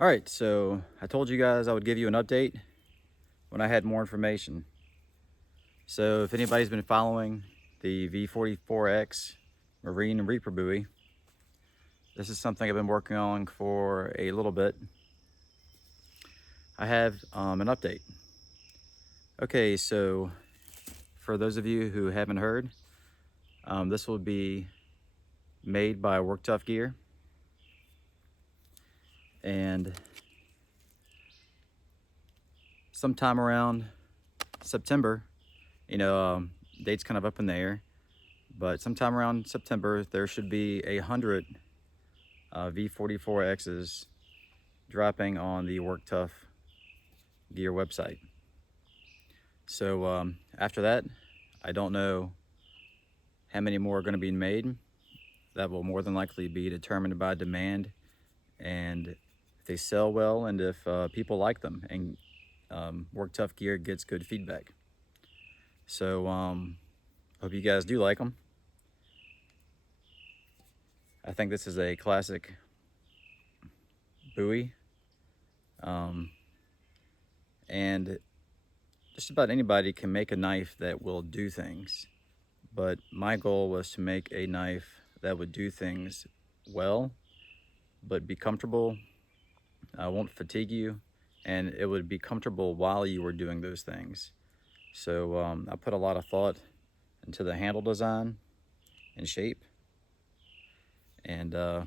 All right, so I told you guys I would give you an update when I had more information. So if anybody's been following the V44X Marine Reaper buoy, this is something I've been working on for a little bit. I have an update. Okay, so for those of you who haven't heard, this will be made by Tuff Gear, and sometime around September, date's kind of up in the air, but sometime around September there should be 100 V44Xs dropping on the Tuff Gear website. So after that, I don't know how many more are going to be made. That will more than likely be determined by demand and if they sell well and if people like them and Tuff Gear gets good feedback. So hope you guys do like them. I think this is a classic buoy, and just about anybody can make a knife that will do things, but my goal was to make a knife that would do things well but be comfortable, won't fatigue you, and it would be comfortable while you were doing those things. So I put a lot of thought into the handle design and shape, and I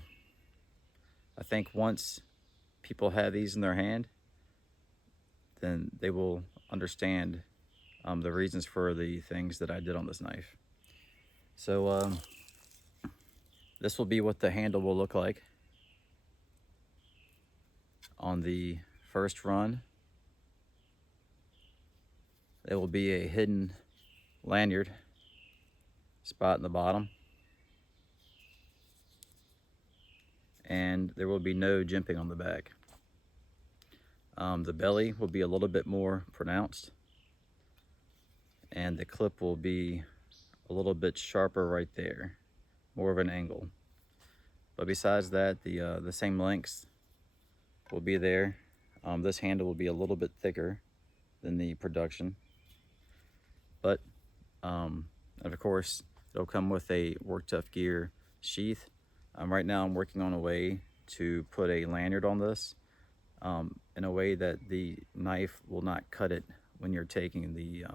think once people have these in their hand, then they will understand the reasons for the things that I did on this knife. So this will be what the handle will look like on the first run. There will be a hidden lanyard spot in the bottom, and there will be no jimping on the back. The belly will be a little bit more pronounced, and the clip will be a little bit sharper right there, more of an angle. But besides that, the same lengths will be there. This handle will be a little bit thicker than the production, but and of course it'll come with a Tuff Gear sheath. Right now I'm working on a way to put a lanyard on this in a way that the knife will not cut it when you're taking the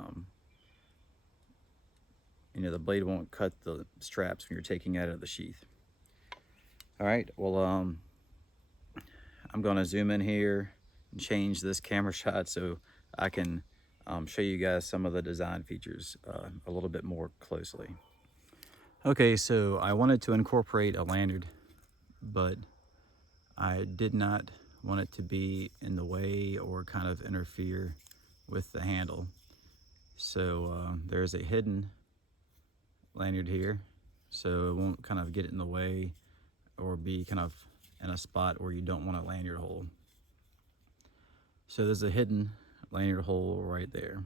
the blade won't cut the straps when you're taking it out of the sheath. All right, well I'm gonna zoom in here and change this camera shot so I can show you guys some of the design features a little bit more closely. Okay, so I wanted to incorporate a lanyard, but I did not want it to be in the way or kind of interfere with the handle. So there's a hidden lanyard here, so it won't kind of get in the way or be kind of in a spot where you don't want a lanyard hole. So there's a hidden lanyard hole right there.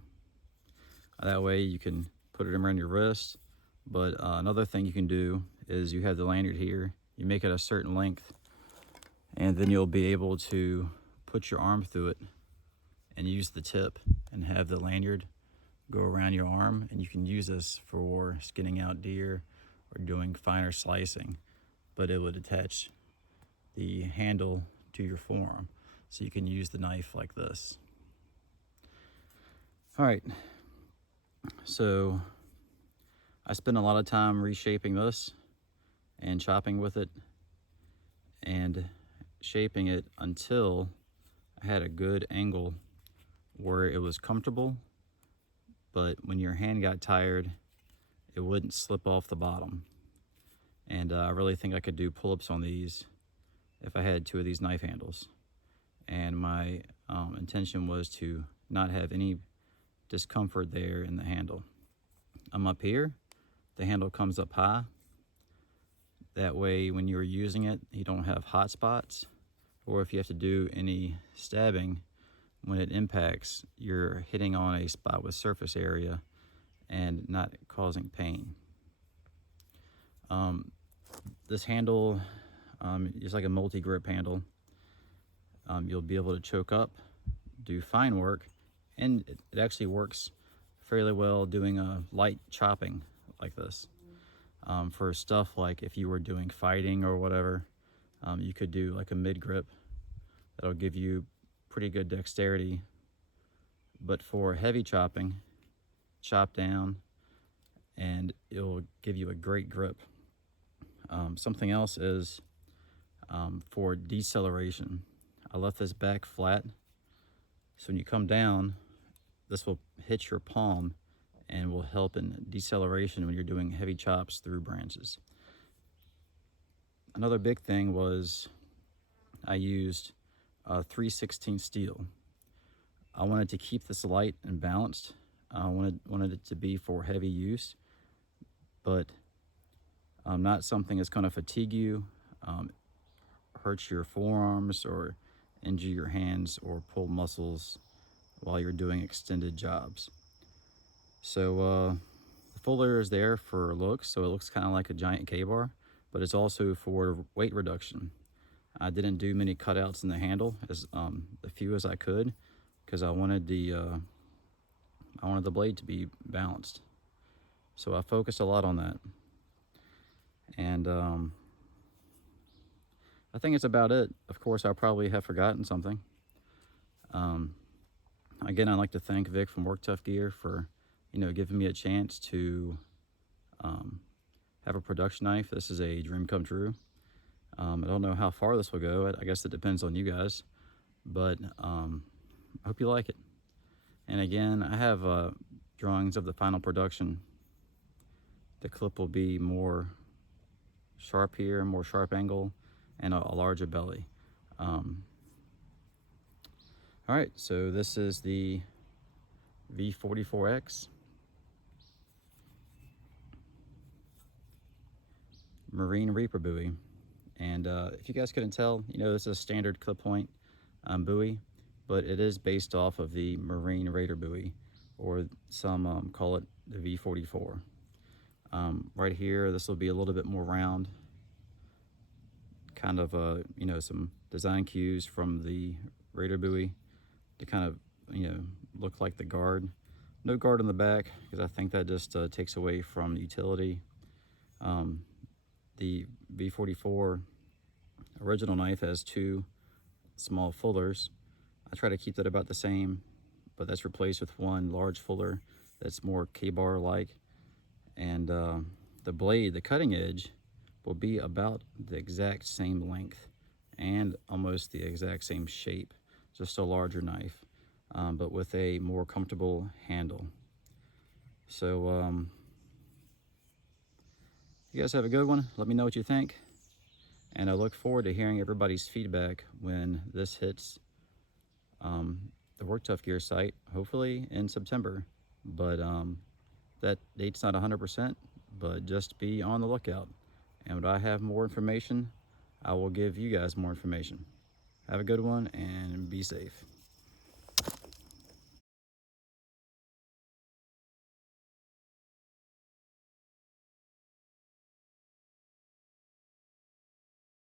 That way you can put it around your wrist. But another thing you can do is you have the lanyard here, you make it a certain length, and then you'll be able to put your arm through it and use the tip and have the lanyard go around your arm, and you can use this for skinning out deer or doing finer slicing, but it would attach the handle to your forearm, so you can use the knife like this. All right, so I spent a lot of time reshaping this and chopping with it and shaping it until I had a good angle where it was comfortable, but when your hand got tired, it wouldn't slip off the bottom. And I really think I could do pull-ups on these if I had two of these knife handles. And my intention was to not have any discomfort there in the handle. I'm up here, the handle comes up high. That way when you're using it, you don't have hot spots, or if you have to do any stabbing, when it impacts, you're hitting on a spot with surface area and not causing pain. This handle is like a multi-grip handle. you'll be able to choke up, do fine work, and it actually works fairly well doing a light chopping like this. For stuff like if you were doing fighting or whatever, you could do like a mid grip. That'll give you pretty good dexterity. But for heavy chopping, chop down, and it'll give you a great grip. Something else is for deceleration. I left this back flat, so when you come down, this will hit your palm and will help in deceleration when you're doing heavy chops through branches. Another big thing was I used 3/16 steel. I wanted to keep this light and balanced. I wanted it to be for heavy use, but not something that's going to fatigue you, hurt your forearms, or injure your hands or pull muscles while you're doing extended jobs. So the fuller is there for looks, so it looks kind of like a giant K-bar, but it's also for weight reduction. I didn't do many cutouts in the handle, as the few as I could, because I wanted the blade to be balanced. So I focused a lot on that. And I think it's about it. Of course, I probably have forgotten something. Again, I'd like to thank Vic from Work Tuff Gear for, giving me a chance to have a production knife. This is a dream come true. I don't know how far this will go. I guess it depends on you guys, but I hope you like it. And again, I have drawings of the final production. The clip will be more sharp here, more sharp angle, and a larger belly. All right, so this is the V44X Marine Reaper Bowie. And if you guys couldn't tell, this is a standard clip point Bowie, but it is based off of the Marine Raider Bowie, or some call it the V44. Right here, this will be a little bit more round, kind of some design cues from the Raider Bowie to kind of look like the guard. No guard on the back, because I think that just takes away from utility. The V44 original knife has 2 small fullers. I try to keep that about the same, but that's replaced with 1 large fuller that's more K-bar like. And the blade, the cutting edge, will be about the exact same length and almost the exact same shape, just a larger knife, but with a more comfortable handle. So you guys have a good one. Let me know what you think, and I look forward to hearing everybody's feedback when this hits the Work Tuff Gear site, hopefully in September. But that date's not 100%, but just be on the lookout. And when I have more information, I will give you guys more information. Have a good one and be safe.